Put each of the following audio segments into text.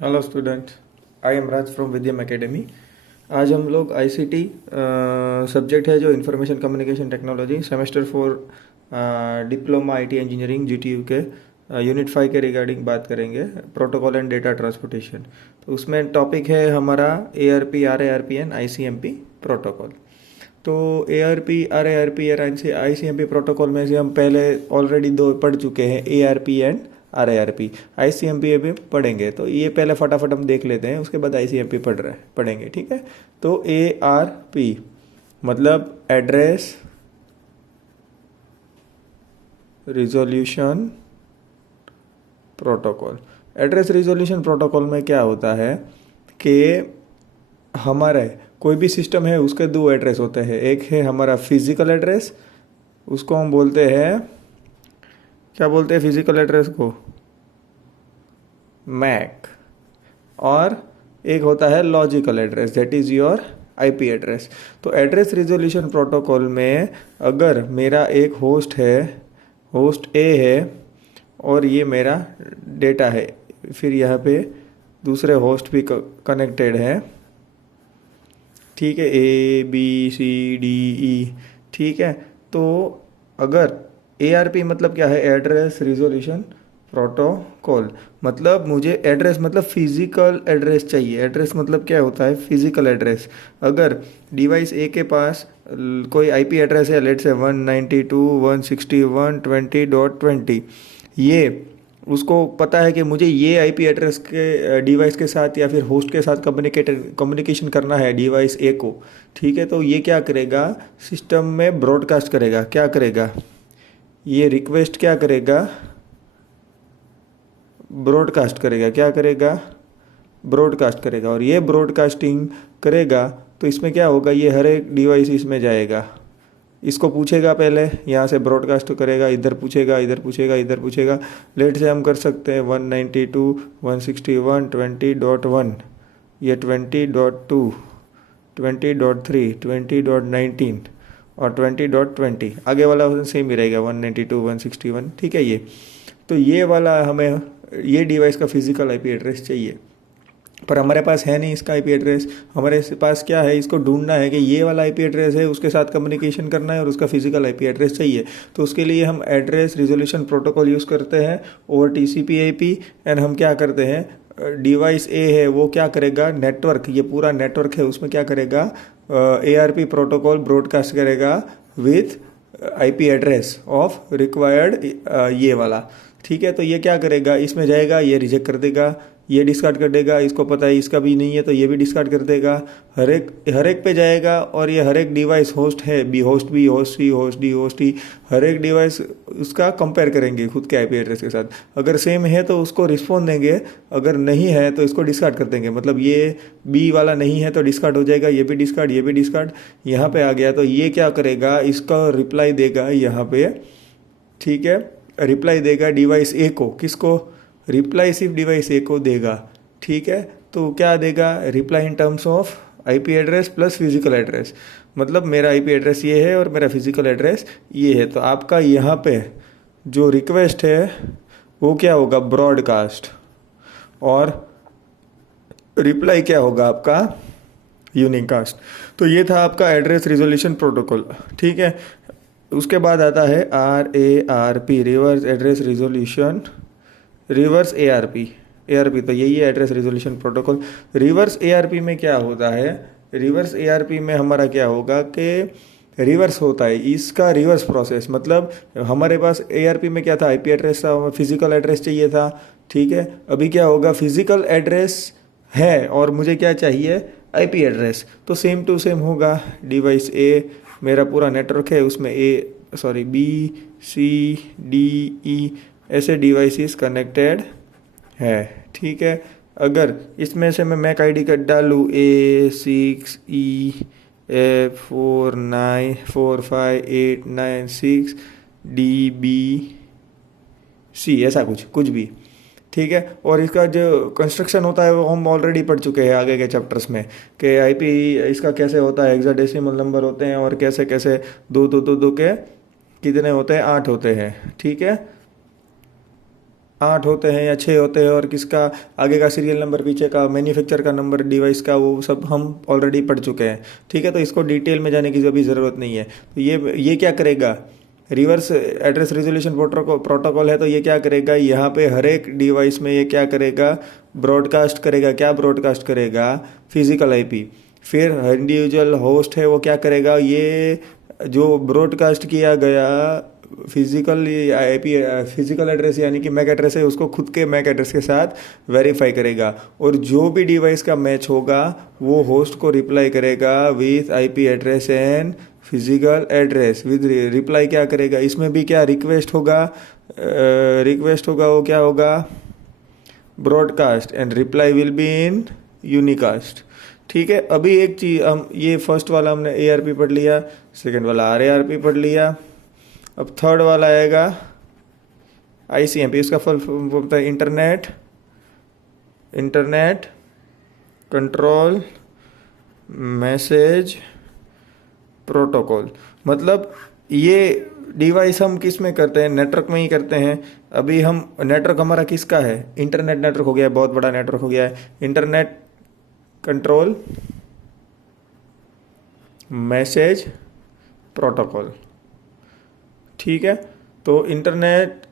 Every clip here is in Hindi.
Hello student, I am Raj from Vidyam academy. आज हम लोग आईसीटी सब्जेक्ट है जो information communication technology semester 4 diploma IT engineering GTU के यूनिट 5 के रिगार्डिंग बात करेंगे, प्रोटोकॉल एंड डेटा ट्रांसपोर्टेशन। तो उसमें टॉपिक है हमारा ARP RARP and ICMP protocol. तो ARP RARP और ICMP प्रोटोकॉल में से हम पहले ऑलरेडी दो पढ़ चुके हैं, ARP एंड RARP। ICMP अभी पढ़ेंगे, तो ये पहले फटाफट हम देख लेते हैं, उसके बाद ICMP पढ़ेंगे, ठीक है। तो ARP मतलब address resolution protocol. Address resolution protocol में क्या होता है कि हमारे कोई भी सिस्टम है उसके दो एड्रेस होते हैं। एक है हमारा फिजिकल एड्रेस, उसको हम बोलते हैं, क्या बोलते हैं फिजिकल एड्रेस को, मैक। और एक होता है logical address, that is your IP address. तो एड्रेस रिजोल्यूशन प्रोटोकॉल में अगर मेरा एक होस्ट है, होस्ट A है, और ये मेरा डेटा है, फिर यहाँ पे दूसरे होस्ट भी कनेक्टेड है, ठीक है, ABCDE, ठीक है। तो अगर ARP मतलब क्या है, एड्रेस रिजोल्यूशन प्रोटोकॉल, मतलब मुझे एड्रेस मतलब फिजिकल एड्रेस चाहिए। एड्रेस मतलब क्या होता है, फिजिकल एड्रेस। अगर डिवाइस A के पास कोई IP एड्रेस है, लेट से 192.168.20.20, ये उसको पता है कि मुझे ये IP एड्रेस के डिवाइस के साथ या फिर होस्ट के साथ कम्युनिकेशन करना है डिवाइस A को, ठीक है। तो ये क्या करेगा, सिस्टम में ब्रॉडकास्ट करेगा। क्या करेगा, ये रिक्वेस्ट क्या करेगा, ब्रॉडकास्ट करेगा। क्या करेगा, ब्रॉडकास्ट करेगा। और ये ब्रॉडकास्टिंग करेगा तो इसमें क्या होगा, ये हर एक डिवाइस इसमें जाएगा, इसको पूछेगा, पहले यहाँ से ब्रॉडकास्ट करेगा, इधर पूछेगा, इधर पूछेगा, इधर पूछेगा। लेट से हम कर सकते हैं 192.161.20.1, ये 20.2, 20.3, 20.19 और 20.20, आगे वाला सेम ही रहेगा 192.161, ठीक है। ये तो ये वाला हमें ये डिवाइस का फिजिकल IP एड्रेस चाहिए, पर हमारे पास है नहीं इसका IP एड्रेस। हमारे पास क्या है, इसको ढूंढना है कि ये वाला IP एड्रेस है, उसके साथ कम्युनिकेशन करना है और उसका फिजिकल IP एड्रेस चाहिए। तो उसके लिए हम एड्रेस रिजोल्यूशन प्रोटोकॉल यूज़ करते हैं ओवर TCP/IP। एंड हम क्या करते हैं, डिवाइस A है वो क्या करेगा, नेटवर्क, ये पूरा नेटवर्क है, उसमें क्या करेगा, ARP प्रोटोकॉल ब्रॉडकास्ट करेगा with IP address of required ये वाला, ठीक है। तो ये क्या करेगा, इसमें जाएगा, ये रिजेक्ट कर देगा, ये डिस्कार्ड कर देगा, इसको पता है इसका भी नहीं है तो ये भी डिस्कार्ड कर देगा, हर एक पे जाएगा। और ये हर एक डिवाइस होस्ट है, B host B, host C, host D, host E, हर एक डिवाइस उसका कंपेयर करेंगे खुद के IP एड्रेस के साथ। अगर सेम है तो उसको रिस्पॉन्ड देंगे, अगर नहीं है तो इसको डिस्कार्ड कर देंगे। मतलब ये B वाला नहीं है तो डिस्कार्ड हो जाएगा, ये भी डिस्कार्ड, ये भी डिस्कार्ड। यहाँ पे आ गया तो ये क्या करेगा, इसका रिप्लाई देगा यहाँ पे, ठीक है, रिप्लाई देगा डिवाइस A को। किसको, रिप्लाई सिर्फ डिवाइस A को देगा, ठीक है। तो क्या देगा, reply in terms of IP address plus physical address. मतलब मेरा IP एड्रेस ये है और मेरा फिजिकल एड्रेस ये है। तो आपका यहाँ पे जो रिक्वेस्ट है वो क्या होगा, ब्रॉडकास्ट, और रिप्लाई क्या होगा आपका, यूनिकास्ट। तो ये था आपका एड्रेस रिजोल्यूशन प्रोटोकॉल, ठीक है। उसके बाद आता है RARP, reverse address resolution, reverse ARP तो यही है address resolution protocol. Reverse ARP में क्या होता है, रिवर्स ARP में हमारा क्या होगा कि रिवर्स होता है, इसका रिवर्स प्रोसेस। मतलब हमारे पास ARP में क्या था, IP एड्रेस था, फिजिकल एड्रेस चाहिए था, ठीक है। अभी क्या होगा, फिजिकल एड्रेस है और मुझे क्या चाहिए, IP एड्रेस। तो सेम टू सेम होगा, डिवाइस A, मेरा पूरा नेटवर्क है, उसमें BCDE ऐसे डिवाइसेस कनेक्टेड है, ठीक है। अगर इसमें से मैं मैक ID का डालूँ A6E45896DBC, ऐसा कुछ भी, ठीक है। और इसका जो कंस्ट्रक्शन होता है वो हम ऑलरेडी पढ़ चुके हैं आगे के चैप्टर्स में, कि IP इसका कैसे होता है, हेक्साडेसिमल नंबर होते हैं और कैसे कैसे दो दो दो दो के कितने होते हैं, 8 होते हैं, ठीक है। 8 होते हैं या 6 होते हैं, और किसका आगे का सीरियल नंबर, पीछे का मैन्युफैक्चर का नंबर डिवाइस का, वो सब हम ऑलरेडी पढ़ चुके हैं। ठीक है, तो इसको डिटेल में जाने की अभी ज़रूरत नहीं है। तो ये क्या करेगा, रिवर्स एड्रेस रिजोल्यूशन प्रोटोकॉल है, तो ये क्या करेगा, यहाँ पे हर एक डिवाइस में ये क्या करेगा, ब्रॉडकास्ट करेगा। क्या ब्रॉडकास्ट करेगा, फिजिकल आईपी। फिर इंडिविजुअल होस्ट है वो क्या करेगा, ये जो ब्रॉडकास्ट किया गया फिजिकल आईपी, फिजिकल एड्रेस यानी कि मैक एड्रेस है, उसको खुद के मैक एड्रेस के साथ वेरीफाई करेगा, और जो भी डिवाइस का मैच होगा वो होस्ट को रिप्लाई करेगा with IP address and physical address. With reply क्या करेगा, इसमें भी क्या रिक्वेस्ट होगा, वो क्या होगा, broadcast, and reply will be in unicast. ठीक है, अभी एक चीज़, हम ये फर्स्ट वाला हमने ARP पढ़ लिया, सेकंड वाला RARP पढ़ लिया, अब थर्ड वाला आएगा ICMP। इसका फुल फॉर्म होता है इंटरनेट कंट्रोल मैसेज प्रोटोकॉल। मतलब ये डिवाइस हम किस में करते हैं, नेटवर्क में ही करते हैं। अभी हम नेटवर्क हमारा किसका है, इंटरनेट नेटवर्क हो गया है, बहुत बड़ा नेटवर्क हो गया है, इंटरनेट कंट्रोल मैसेज प्रोटोकॉल। ठीक है, तो इंटरनेट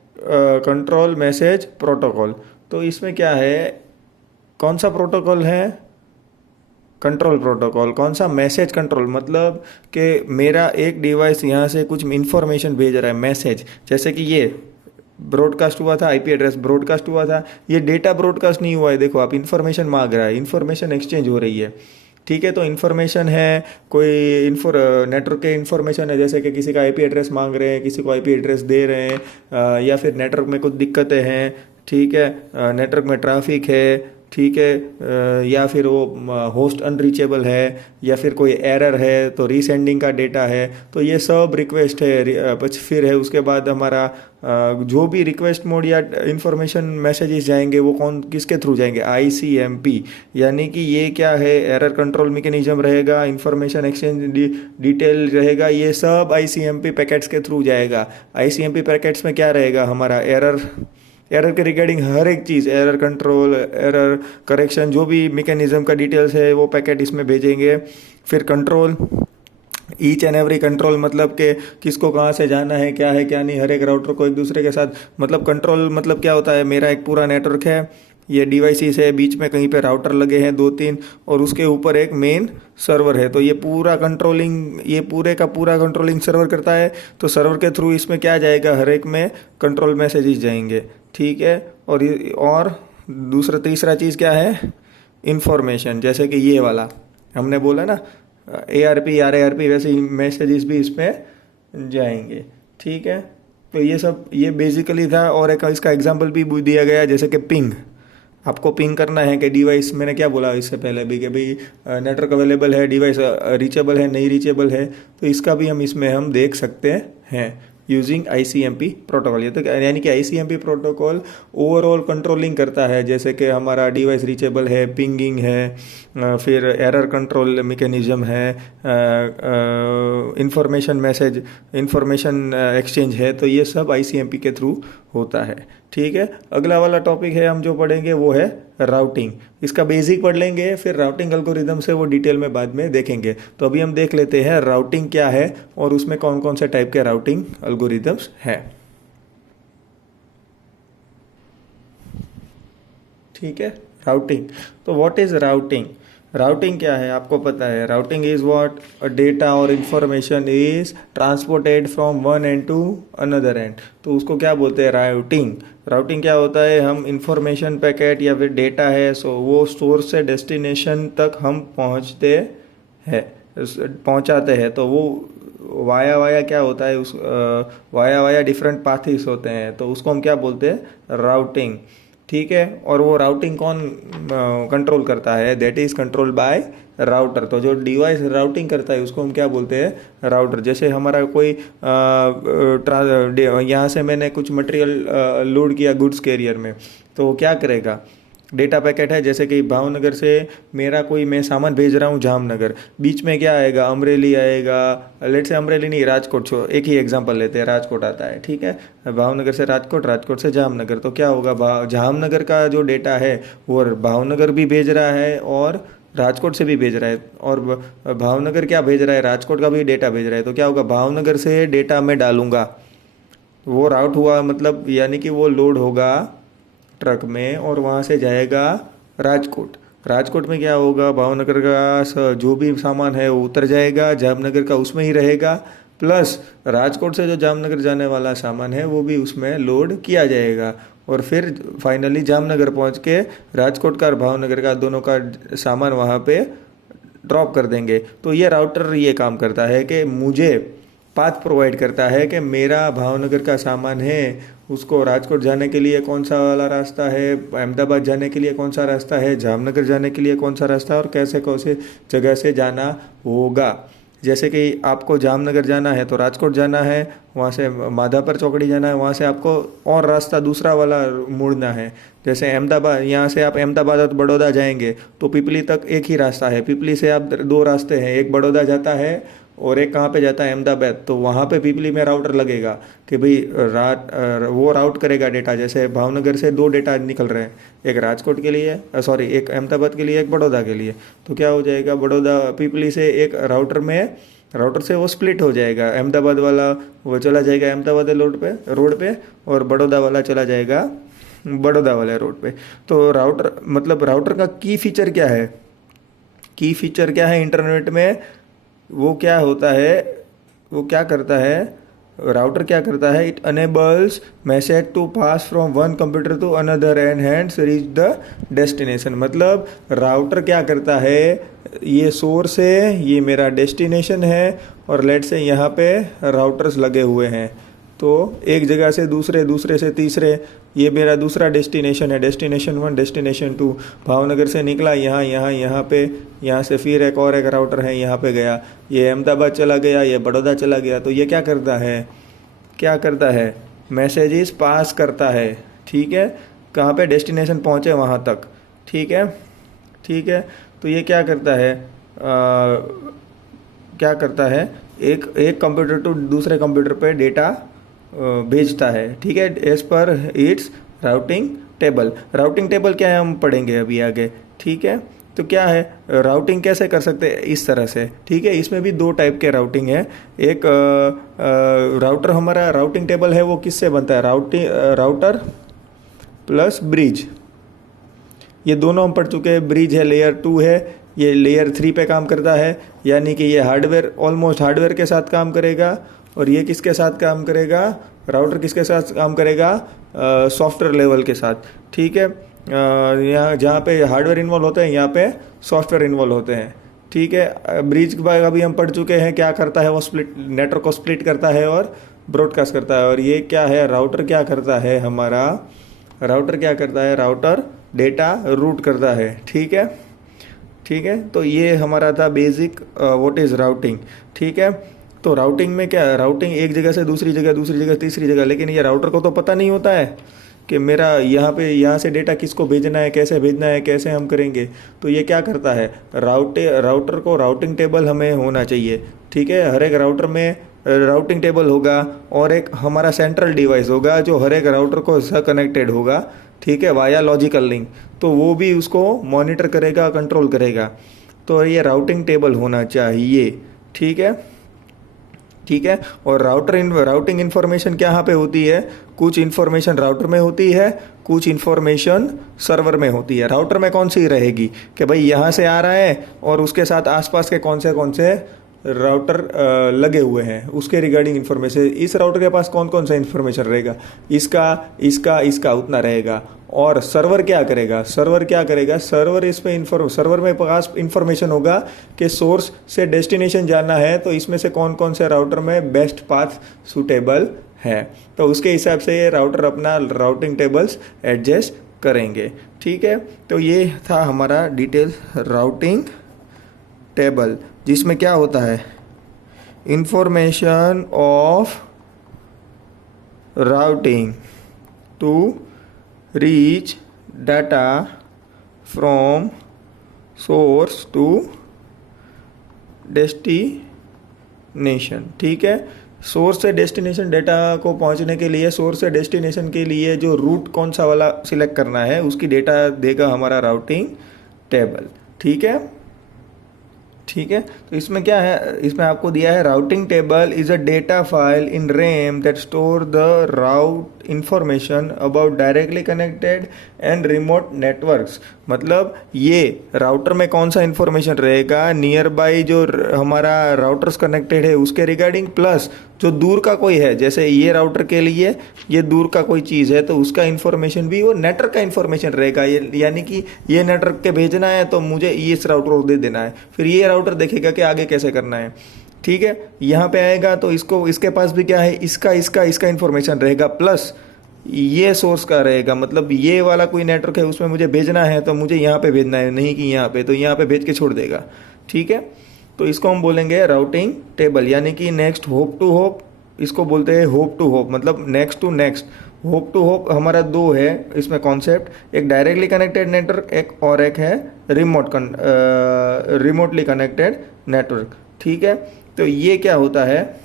कंट्रोल मैसेज प्रोटोकॉल, तो इसमें क्या है, कौन सा प्रोटोकॉल है, कंट्रोल प्रोटोकॉल। कौन सा, मैसेज कंट्रोल, मतलब कि मेरा एक डिवाइस यहाँ से कुछ इंफॉर्मेशन भेज रहा है, मैसेज, जैसे कि ये ब्रॉडकास्ट हुआ था, आईपी एड्रेस ब्रॉडकास्ट हुआ था, ये डेटा ब्रॉडकास्ट नहीं हुआ है, देखो आप इन्फॉर्मेशन मांग रहा है, इन्फॉर्मेशन एक्सचेंज हो रही है। ठीक है, तो इन्फॉर्मेशन है, कोई नेटवर्क के इन्फॉर्मेशन है, जैसे कि किसी का आईपी एड्रेस मांग रहे हैं, किसी को आईपी एड्रेस दे रहे हैं, या फिर नेटवर्क में कुछ दिक्कतें हैं। ठीक है, नेटवर्क में ट्रैफिक है, ठीक है, या फिर वो होस्ट अनरीचेबल है, या फिर कोई एरर है, तो रीसेंडिंग का डेटा है, तो ये सब रिक्वेस्ट है। फिर है उसके बाद हमारा जो भी रिक्वेस्ट मोड या इन्फॉर्मेशन मैसेजेस जाएंगे वो किसके थ्रू जाएंगे, ICMP, यानी कि ये क्या है, एरर कंट्रोल मैकेनिज्म रहेगा, इन्फॉर्मेशन एक्सचेंज डिटेल रहेगा, ये सब ICMP पैकेट्स के थ्रू जाएगा। ICMP पैकेट्स में क्या रहेगा, हमारा एरर के रिगार्डिंग हर एक चीज़, एरर कंट्रोल, एरर करेक्शन, जो भी मैकेनिज्म का डिटेल्स है वो पैकेट इसमें भेजेंगे। फिर control, each and every control, मतलब कि किसको कहाँ से जाना है, क्या है क्या नहीं, हर एक राउटर को एक दूसरे के साथ, मतलब कंट्रोल मतलब क्या होता है, मेरा एक पूरा नेटवर्क है, ये डिवाइसेस है, बीच में कहीं पे राउटर लगे हैं 2-3, और उसके ऊपर एक मेन सर्वर है, तो ये पूरा कंट्रोलिंग, ये पूरे का पूरा कंट्रोलिंग सर्वर करता है। तो सर्वर के थ्रू इसमें क्या जाएगा, हर एक में कंट्रोल मैसेजेस जाएंगे। ठीक है, और दूसरा तीसरा चीज़ क्या है, इंफॉर्मेशन, जैसे कि ये वाला हमने बोला ना, ARP RARP, वैसे ही मैसेजेस भी इसमें जाएंगे। ठीक है, तो ये सब ये बेसिकली था, और एक इसका एग्जांपल भी दिया गया, जैसे कि पिंग, आपको पिंग करना है कि डिवाइस, मैंने क्या बोला इससे पहले भी कि भाई नेटवर्क अवेलेबल है, डिवाइस रीचेबल है, नहीं रीचेबल है, तो इसका भी हम देख सकते हैं यूजिंग ICMP प्रोटोकॉल। ये तो यानी कि ICMP प्रोटोकॉल ओवरऑल कंट्रोलिंग करता है, जैसे कि हमारा डिवाइस रीचेबल है, पिंगिंग है, फिर एरर कंट्रोल मैकेनिज्म है, इन्फॉर्मेशन एक्सचेंज है, तो ये सब ICMP के थ्रू होता है। ठीक है, अगला वाला टॉपिक है हम जो पढ़ेंगे वो है राउटिंग। इसका बेसिक पढ़ लेंगे, फिर राउटिंग एल्गोरिदम से वो डिटेल में बाद में देखेंगे। तो अभी हम देख लेते हैं राउटिंग क्या है और उसमें कौन कौन से टाइप के राउटिंग एल्गोरिदम्स हैं। ठीक है, राउटिंग, तो व्हाट इज राउटिंग, राउटिंग क्या है आपको पता है, routing is what a data or information is transported from one end to another end, तो उसको क्या बोलते हैं, राउटिंग। राउटिंग क्या होता है, हम इंफॉर्मेशन पैकेट या फिर डेटा है, सो वो सोर्स से डेस्टिनेशन तक हम पहुंचाते हैं, तो वो वाया क्या होता है, उस वाया डिफरेंट पाथेस होते हैं, तो उसको हम क्या बोलते हैं, राउटिंग। ठीक है, और वो राउटिंग कौन कंट्रोल करता है, that is control by router. तो जो डिवाइस राउटिंग करता है उसको हम क्या बोलते हैं, राउटर। जैसे हमारा कोई यहाँ से मैंने कुछ मटेरियल लोड किया गुड्स कैरियर में, तो वो क्या करेगा, डेटा पैकेट है, जैसे कि भावनगर से मेरा कोई मैं सामान भेज रहा हूँ जामनगर, बीच में क्या आएगा, अमरेली आएगा, लेट से अमरेली नहीं, राजकोट, छो एक ही एग्जांपल लेते हैं, राजकोट आता है, ठीक है, भावनगर से राजकोट, राजकोट से जामनगर, तो क्या होगा, जामनगर का जो डेटा है वो भावनगर भी भेज रहा है और राजकोट से भी भेज रहा है, और भावनगर क्या भेज रहा है, राजकोट का भी डेटा भेज रहा है, तो क्या होगा, भावनगर से डेटा मैं डालूंगा, वो राउट हुआ, मतलब यानी कि वो लोड होगा ट्रक में और वहाँ से जाएगा राजकोट, राजकोट में क्या होगा, भावनगर का जो भी सामान है वो उतर जाएगा, जामनगर का उसमें ही रहेगा, प्लस राजकोट से जो जामनगर जाने वाला सामान है वो भी उसमें लोड किया जाएगा, और फिर फाइनली जामनगर पहुँच के राजकोट का और भावनगर का दोनों का सामान वहाँ पे ड्रॉप कर देंगे। तो ये राउटर ये काम करता है कि मुझे पाथ प्रोवाइड करता है कि मेरा भावनगर का सामान है, उसको राजकोट जाने के लिए कौन सा वाला रास्ता है, अहमदाबाद जाने के लिए कौन सा रास्ता है, जामनगर जाने के लिए कौन सा रास्ता है, और कैसे कौन से जगह से जाना होगा। जैसे कि आपको जामनगर जाना है तो राजकोट जाना है, वहाँ से माधापर चौकड़ी जाना है, वहाँ से आपको और रास्ता दूसरा वाला मुड़ना है। जैसे अहमदाबाद, यहाँ से आप अहमदाबाद और बड़ौदा जाएंगे तो पिपली तक एक ही रास्ता है, पिपली से आप दो रास्ते हैं, एक बड़ौदा जाता है और एक कहाँ पे जाता है, अहमदाबाद, तो वहाँ पे पिपली में राउटर लगेगा कि भाई वो राउट करेगा डेटा। जैसे भावनगर से दो डेटा निकल रहे हैं, एक राजकोट के लिए, सॉरी एक अहमदाबाद के लिए, एक बड़ौदा के लिए, तो क्या हो जाएगा, बड़ौदा पिपली से एक राउटर से वो स्प्लिट हो जाएगा, अहमदाबाद वाला वो चला जाएगा अहमदाबाद रोड पे और बड़ौदा वाला चला जाएगा बड़ौदा वाले रोड पे। तो राउटर मतलब राउटर का की फीचर क्या है, की फीचर क्या है इंटरनेट में, वो क्या होता है, वो क्या करता है, राउटर क्या करता है, it enables message to pass from one computer to another and hands reach the destination. मतलब राउटर क्या करता है, ये सोर्स है, ये मेरा डेस्टिनेशन है, और लेट से यहाँ पे राउटर्स लगे हुए हैं, तो एक जगह से दूसरे, दूसरे से तीसरे, ये मेरा दूसरा डेस्टिनेशन है, डेस्टिनेशन 1, डेस्टिनेशन 2, भावनगर से निकला यहाँ पे, यहाँ से फिर एक और एक राउटर है, यहाँ पे गया, ये अहमदाबाद चला गया, ये बड़ौदा चला गया। तो ये क्या करता है, मैसेजेस पास करता है, ठीक है, कहाँ पे डेस्टिनेशन पहुँचे वहाँ तक, ठीक है। तो ये क्या करता है, एक कंप्यूटर टू दूसरे कंप्यूटर पे डेटा भेजता है, ठीक है, as per it's routing table क्या है हम पढ़ेंगे अभी आगे, ठीक है। तो क्या है, राउटिंग कैसे कर सकते हैं, इस तरह से, ठीक है। इसमें भी दो टाइप के राउटिंग है, एक राउटर, हमारा राउटिंग टेबल है वो किससे बनता है, राउटर प्लस ब्रिज, ये दोनों हम पढ़ चुके हैं। ब्रिज है लेयर 2 है, ये लेयर 3 पे काम करता है, यानी कि ये हार्डवेयर, ऑलमोस्ट हार्डवेयर के साथ काम करेगा, और ये किसके साथ काम करेगा, राउटर किसके साथ काम करेगा, सॉफ्टवेयर लेवल के साथ, ठीक है। यहाँ जहाँ पे हार्डवेयर इन्वॉल्व होते हैं, यहाँ पे सॉफ्टवेयर इन्वॉल्व होते हैं, ठीक है। ब्रिज के बाद अभी हम पढ़ चुके हैं, क्या करता है वो, नेटवर्क को स्प्लिट करता है और ब्रॉडकास्ट करता है। और ये क्या है, राउटर क्या करता है, हमारा राउटर क्या करता है, राउटर डेटा रूट करता है, ठीक है। तो ये हमारा था बेसिक व्हाट इज़ राउटिंग, ठीक है। तो राउटिंग में क्या है, राउटिंग एक जगह से दूसरी जगह तीसरी जगह, लेकिन ये राउटर को तो पता नहीं होता है कि मेरा यहाँ से डेटा किसको भेजना है, कैसे भेजना है, कैसे हम करेंगे। तो ये क्या करता है, राउटर को राउटिंग टेबल हमें होना चाहिए, ठीक है। हर एक राउटर में राउटिंग टेबल होगा, और एक हमारा सेंट्रल डिवाइस होगा जो हर एक राउटर को कनेक्टेड होगा, ठीक है, वाया लॉजिकल लिंक, तो वो भी उसको मॉनिटर करेगा, कंट्रोल करेगा। तो ये राउटिंग टेबल होना चाहिए, ठीक है। और राउटिंग इन्फॉर्मेशन क्या पे होती है, कुछ इन्फॉर्मेशन राउटर में होती है, कुछ इन्फॉर्मेशन सर्वर में होती है। राउटर में कौन सी रहेगी कि भाई यहाँ से आ रहा है और उसके साथ आसपास के कौन से राउटर लगे हुए हैं, उसके रिगार्डिंग इन्फॉर्मेशन, इस राउटर के पास कौन सा इन्फॉर्मेशन रहेगा, इसका उतना रहेगा। और सर्वर क्या करेगा, सर्वर इस पे सर्वर में पास इन्फॉर्मेशन होगा कि सोर्स से डेस्टिनेशन जाना है, तो इसमें से कौन से राउटर में बेस्ट पाथ सूटेबल है, तो उसके हिसाब से ये राउटर अपना राउटिंग टेबल्स एडजस्ट करेंगे, ठीक है। तो ये था हमारा डिटेल राउटिंग टेबल, जिसमें क्या होता है, information of routing to reach data from source to destination. ठीक है, सोर्स से डेस्टिनेशन डेटा को पहुंचने के लिए, सोर्स से डेस्टिनेशन के लिए जो रूट कौन सा वाला सिलेक्ट करना है उसकी डेटा देगा हमारा राउटिंग टेबल। ठीक है, ठीक है। तो इसमें क्या है, इसमें आपको दिया है routing table is a data file in RAM that store the route information about directly connected and remote networks. मतलब ये राउटर में कौन सा इंफॉर्मेशन रहेगा, नियर बाई जो हमारा राउटर्स कनेक्टेड है उसके रिगार्डिंग, प्लस जो दूर का कोई है, जैसे ये राउटर के लिए ये दूर का कोई चीज़ है तो उसका इन्फॉर्मेशन भी वो नेटवर्क का इन्फॉर्मेशन रहेगा। ये यानी कि ये नेटवर्क के भेजना है तो मुझे इस राउटर को दे देना है, फिर ये राउटर देखेगा कि आगे कैसे करना है। ठीक है, यहाँ पे आएगा तो इसको, इसके पास भी क्या है, इसका इन्फॉर्मेशन रहेगा, प्लस ये सोर्स का रहेगा। मतलब ये वाला कोई नेटवर्क है उसमें मुझे भेजना है तो मुझे यहाँ पे भेजना है, नहीं कि यहाँ पे, तो यहाँ पे भेज के छोड़ देगा। ठीक है, तो इसको हम बोलेंगे राउटिंग टेबल। यानी कि नेक्स्ट होप टू होप, इसको बोलते हैं होप टू होप, मतलब next to next. Hop to hop हमारा दो है इसमें कॉन्सेप्ट, एक डायरेक्टली कनेक्टेड नेटवर्क और एक है रिमोटली कनेक्टेड नेटवर्क। ठीक है, तो ये क्या होता है,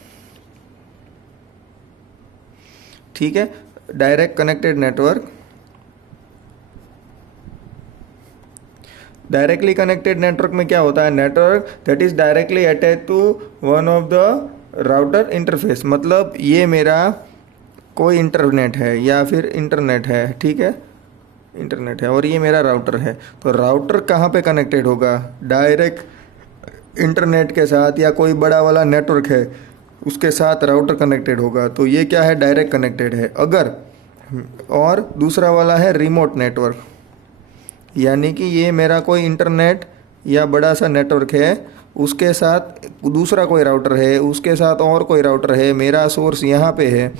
ठीक है, direct connected network, directly connected network में क्या होता है, network that is directly attach to one of the router interface. मतलब ये मेरा कोई इंटरनेट है या फिर इंटरनेट है, ठीक है, इंटरनेट है और ये मेरा राउटर है। तो राउटर कहाँ पे कनेक्टेड होगा, डायरेक्ट इंटरनेट के साथ, या कोई बड़ा वाला नेटवर्क है उसके साथ राउटर कनेक्टेड होगा, तो ये क्या है, डायरेक्ट कनेक्टेड है। अगर और दूसरा वाला है रिमोट नेटवर्क, यानी कि ये मेरा कोई इंटरनेट या बड़ा सा नेटवर्क है, उसके साथ दूसरा कोई राउटर है, उसके साथ और कोई राउटर है, मेरा सोर्स यहाँ पे है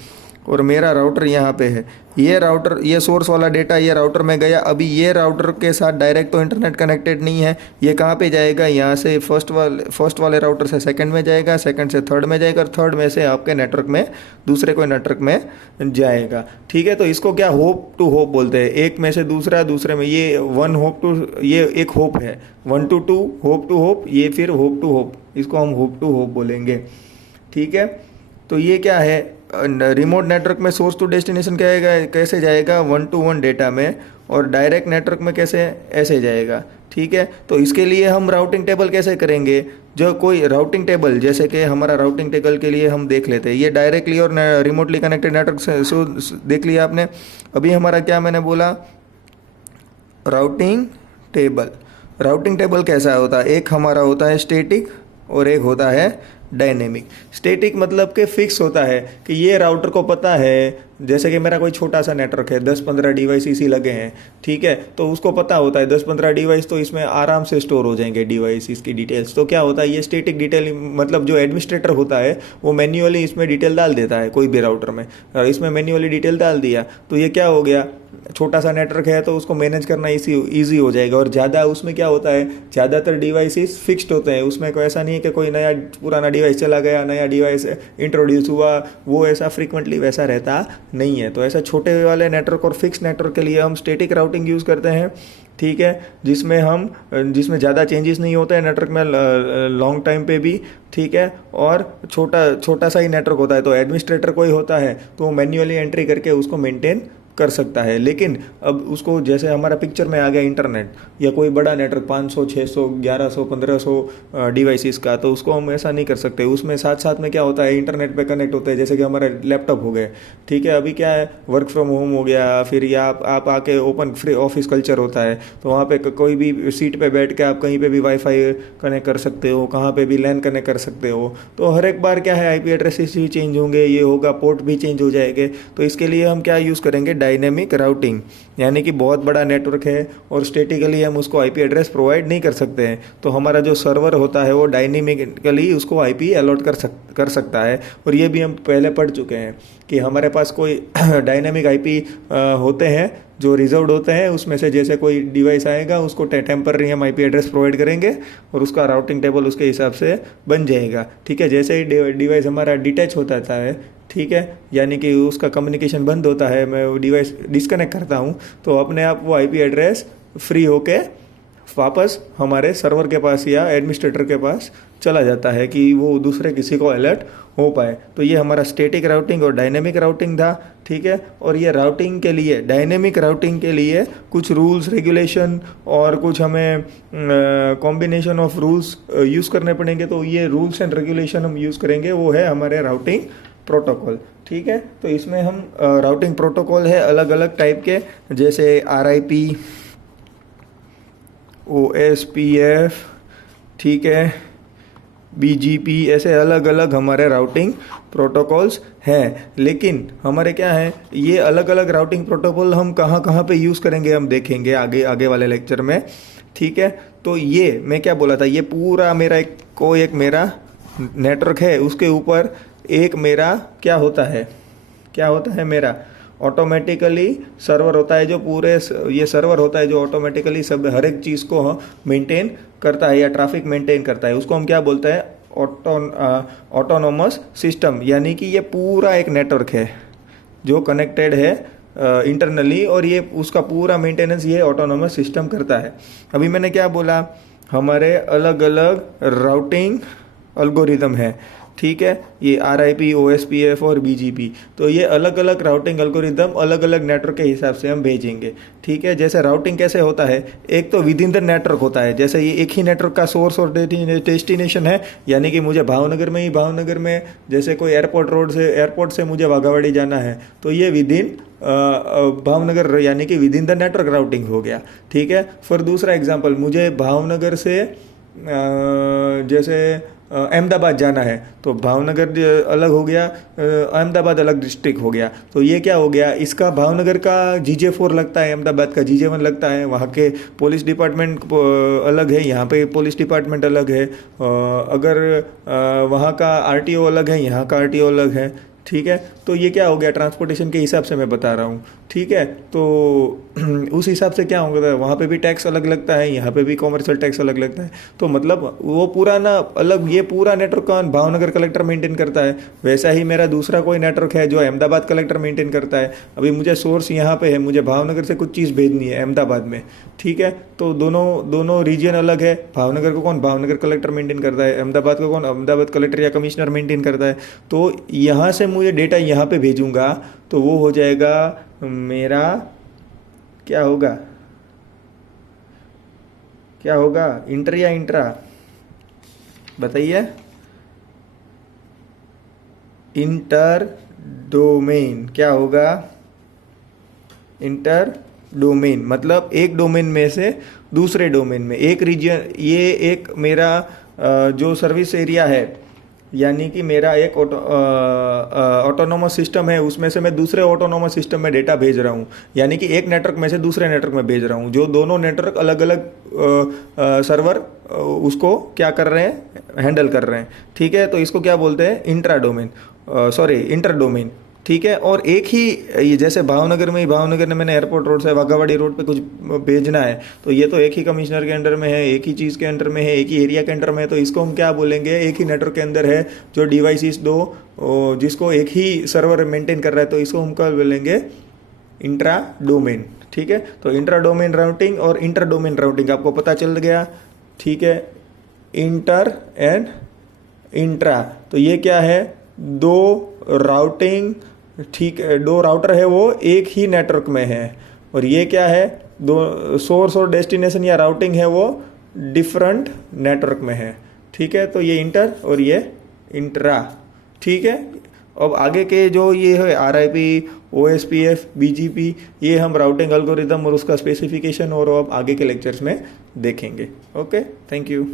और मेरा राउटर यहाँ पे है। ये राउटर, ये सोर्स वाला डेटा ये राउटर में गया, अभी ये राउटर के साथ डायरेक्ट तो इंटरनेट कनेक्टेड नहीं है, ये कहाँ पे जाएगा, यहाँ से फर्स्ट वाले राउटर से सेकंड में जाएगा, सेकंड से थर्ड में जाएगा और थर्ड में से आपके नेटवर्क में दूसरे कोई नेटवर्क में जाएगा। ठीक है, तो इसको क्या होप टू होप बोलते हैं, एक में से दूसरा, दूसरे में, ये वन होप टू, ये एक होप है, 1 to 2 होप टू होप, ये फिर होप टू होप, इसको हम होप टू होप बोलेंगे। ठीक है, तो ये क्या है, रिमोट नेटवर्क में सोर्स टू डेस्टिनेशन कैसे जाएगा, 1 to 1 डेटा में, और डायरेक्ट नेटवर्क में कैसे, ऐसे जाएगा। ठीक है, तो इसके लिए हम राउटिंग टेबल कैसे करेंगे, जो कोई राउटिंग टेबल, जैसे कि हमारा राउटिंग टेबल के लिए हम देख लेते हैं, ये डायरेक्टली और रिमोटली कनेक्टेड नेटवर्क से देख लिया आपने। अभी हमारा क्या मैंने बोला, राउटिंग टेबल। राउटिंग टेबल कैसा होता है, एक हमारा होता है स्टैटिक और एक होता है डायनेमिक। स्टैटिक मतलब कि फिक्स होता है कि ये राउटर को पता है, जैसे कि मेरा कोई छोटा सा नेटवर्क है, 10-15 डिवाइस इसी लगे हैं, ठीक है, तो उसको पता होता है 10-15 डिवाइस तो इसमें आराम से स्टोर हो जाएंगे डिवाइस, इसकी डिटेल्स। तो क्या होता है, ये स्टैटिक डिटेल, मतलब जो एडमिनिस्ट्रेटर होता है वो मैन्युअली इसमें डिटेल डाल देता है कोई भी राउटर में, और इसमें मैन्युअली डिटेल डाल दिया तो ये क्या हो गया, छोटा सा नेटवर्क है तो उसको मैनेज करना ईजी हो जाएगा। और ज़्यादा उसमें क्या होता है, ज़्यादातर डिवाइसेस फिक्स्ड होते हैं, उसमें कोई ऐसा नहीं है कि कोई नया पुराना डिवाइस चला गया, नया डिवाइस इंट्रोड्यूस हुआ, वो ऐसा फ्रीक्वेंटली वैसा रहता नहीं है। तो ऐसा छोटे वाले नेटवर्क और फिक्स नेटवर्क के लिए हम स्टैटिक राउटिंग यूज़ करते हैं। ठीक है, जिसमें ज़्यादा चेंजेस नहीं होते हैं नेटवर्क में लॉन्ग टाइम पे भी। ठीक है, और छोटा सा ही नेटवर्क होता है, तो एडमिनिस्ट्रेटर कोई होता है तो वो मैन्युअली एंट्री करके उसको मेंटेन कर सकता है। लेकिन अब उसको, जैसे हमारा पिक्चर में आ गया इंटरनेट या कोई बड़ा नेटवर्क 500, 600, 1100, 1500 डिवाइसेस का, तो उसको हम ऐसा नहीं कर सकते। उसमें साथ साथ में क्या होता है, इंटरनेट पे कनेक्ट होते हैं, जैसे कि हमारे लैपटॉप हो गए। ठीक है, अभी क्या है, वर्क फ्रॉम होम हो गया, फिर या आप आके ओपन फ्री ऑफिस कल्चर होता है, तो वहाँ पे कोई भी सीट पे बैठ के आप कहीं पे भी वाईफाई कनेक्ट कर सकते हो, कहाँ पे भी लैन कनेक्ट कर सकते हो। तो हर एक बार क्या है, आईपी एड्रेसेस भी चेंज होंगे, ये होगा, पोर्ट भी चेंज हो जाएंगे। तो इसके लिए हम क्या यूज़ करेंगे, डायनेमिक राउटिंग। यानी कि बहुत बड़ा नेटवर्क है और स्टैटिकली हम उसको आईपी एड्रेस प्रोवाइड नहीं कर सकते हैं, तो हमारा जो सर्वर होता है वो डायनेमिकली उसको आईपी अलॉट कर सकता है। और ये भी हम पहले पढ़ चुके हैं कि हमारे पास कोई डायनेमिक आईपी होते हैं जो रिजर्व्ड होते हैं, उसमें से जैसे कोई डिवाइस आएगा उसको टेम्पररी हम आईपी एड्रेस प्रोवाइड करेंगे और उसका राउटिंग टेबल उसके हिसाब से बन जाएगा। ठीक है, जैसे ही डिवाइस हमारा डिटैच होता है, ठीक है, यानी कि उसका कम्युनिकेशन बंद होता है, मैं वो डिवाइस डिस्कनेक्ट करता हूँ, तो अपने आप वो आईपी एड्रेस फ्री होके वापस हमारे सर्वर के पास या एडमिनिस्ट्रेटर के पास चला जाता है कि वो दूसरे किसी को अलर्ट हो पाए। तो ये हमारा स्टैटिक राउटिंग और डायनेमिक राउटिंग था, ठीक है। और ये राउटिंग के लिए, डायनेमिक राउटिंग के लिए कुछ रूल्स रेगुलेशन और कुछ हमें कॉम्बिनेशन ऑफ रूल्स यूज़ करने पड़ेंगे। तो ये रूल्स एंड रेगुलेशन हम यूज़ करेंगे, वो है हमारे राउटिंग प्रोटोकॉल, ठीक है। तो इसमें हम राउटिंग प्रोटोकॉल है अलग अलग टाइप के, जैसे RIP, OSPF, ठीक है, BGP, ऐसे अलग अलग हमारे राउटिंग प्रोटोकॉल्स हैं। लेकिन हमारे क्या है, ये अलग अलग राउटिंग प्रोटोकॉल हम कहाँ कहाँ पे यूज़ करेंगे हम देखेंगे आगे आगे वाले लेक्चर में, ठीक है। तो ये मैं क्या बोला था, ये पूरा मेरा एक मेरा नेटवर्क है, उसके ऊपर एक मेरा क्या होता है मेरा ऑटोमेटिकली सर्वर होता है, जो पूरे ये सर्वर होता है जो ऑटोमेटिकली सब हर एक चीज़ को मेंटेन करता है या ट्रैफिक मेंटेन करता है। उसको हम क्या बोलते हैं, ऑटोनोमस सिस्टम। यानी कि ये पूरा एक नेटवर्क है जो कनेक्टेड है इंटरनली, और ये उसका पूरा मेंटेनेंस ये ऑटोनोमस सिस्टम करता है। अभी मैंने क्या बोला, हमारे अलग अलग राउटिंग एल्गोरिदम है, ठीक है। ये RIP, OSPF और BGP, तो ये अलग अलग राउटिंग एल्गोरिदम अलग अलग नेटवर्क के हिसाब से हम भेजेंगे, ठीक है। जैसे राउटिंग कैसे होता है, एक तो विद इन द नेटवर्क होता है, जैसे ये एक ही नेटवर्क का सोर्स और डेस्टिनेशन है। यानी कि मुझे भावनगर में जैसे कोई एयरपोर्ट से मुझे वाघावाड़ी जाना है, तो ये विद इन भावनगर यानी कि with in the network routing हो गया, ठीक है। फिर दूसरा एग्जाम्पल, मुझे भावनगर से जैसे अहमदाबाद जाना है, तो भावनगर अलग हो गया, अहमदाबाद अलग डिस्ट्रिक्ट हो गया। तो ये क्या हो गया, इसका भावनगर का GJ4 लगता है, अहमदाबाद का GJ1 लगता है, वहाँ के पुलिस डिपार्टमेंट अलग है, यहाँ पे पुलिस डिपार्टमेंट अलग है, अगर वहाँ का RTO अलग है, यहाँ का RTO अलग है, ठीक है। तो ये क्या हो गया, ट्रांसपोर्टेशन के हिसाब से मैं बता रहा हूँ, ठीक है। तो उस हिसाब से क्या होगा, वहाँ पे भी टैक्स अलग लगता है, यहाँ पे भी कॉमर्शियल टैक्स अलग लगता है। तो मतलब वो पूरा ना अलग, ये पूरा नेटवर्क कौन, भावनगर कलेक्टर मेंटेन करता है। वैसा ही मेरा दूसरा कोई नेटवर्क है जो अहमदाबाद कलेक्टर मेंटेन करता है। अभी मुझे सोर्स यहाँ पे है, मुझे भावनगर से कुछ चीज़ भेजनी है अहमदाबाद में, ठीक है। तो दोनों रीजन अलग है। भावनगर को कौन, भावनगर कलेक्टर मेंटेन करता है, अहमदाबाद को कौन, अहमदाबाद कलेक्टर या कमिश्नर मेंटेन करता है। तो यहाँ से मुझे डेटा यहाँ पे भेजूंगा, तो वो हो जाएगा मेरा क्या होगा इंटर या इंट्रा, बताइए। इंटर डोमेन क्या होगा, इंटर डोमेन मतलब एक डोमेन में से दूसरे डोमेन में, एक रीजन, ये एक मेरा जो सर्विस एरिया है, यानी कि मेरा एक ऑटोनोमस सिस्टम है, उसमें से मैं दूसरे ऑटोनोमस सिस्टम में डेटा भेज रहा हूँ। यानी कि एक नेटवर्क में से दूसरे नेटवर्क में भेज रहा हूँ, जो दोनों नेटवर्क अलग अलग सर्वर उसको क्या कर रहे हैं, हैंडल कर रहे हैं, ठीक है। तो इसको क्या बोलते हैं, इंटर डोमेन, ठीक है। और एक ही ये जैसे भावनगर में मैंने एयरपोर्ट रोड से वाघावाड़ी रोड पे कुछ भेजना है, तो ये तो एक ही कमिश्नर के अंडर में है, एक ही चीज़ के अंडर में है, एक ही एरिया के अंडर में है। तो इसको हम क्या बोलेंगे, एक ही नेटवर्क के अंदर है जो डिवाइसेस दो जिसको एक ही सर्वर मेंटेन कर रहा है, तो इसको हम क्या बोलेंगे, इंट्रा डोमेन, ठीक है। तो इंट्रा डोमेन राउटिंग और इंटर डोमेन राउटिंग आपको पता चल गया, ठीक है। इंटर एंड इंट्रा, तो ये क्या है, दो राउटिंग, ठीक है, दो राउटर है वो एक ही नेटवर्क में है। और ये क्या है, दो सोर्स और डेस्टिनेशन या राउटिंग है वो डिफरेंट नेटवर्क में है, ठीक है। तो ये इंटर और ये इंट्रा, ठीक है। अब आगे के जो ये है RIP, OSPF, BGP, ये हम राउटिंग एल्गोरिदम और उसका स्पेसिफिकेशन और अब आगे के लेक्चर्स में देखेंगे। Okay, thank you.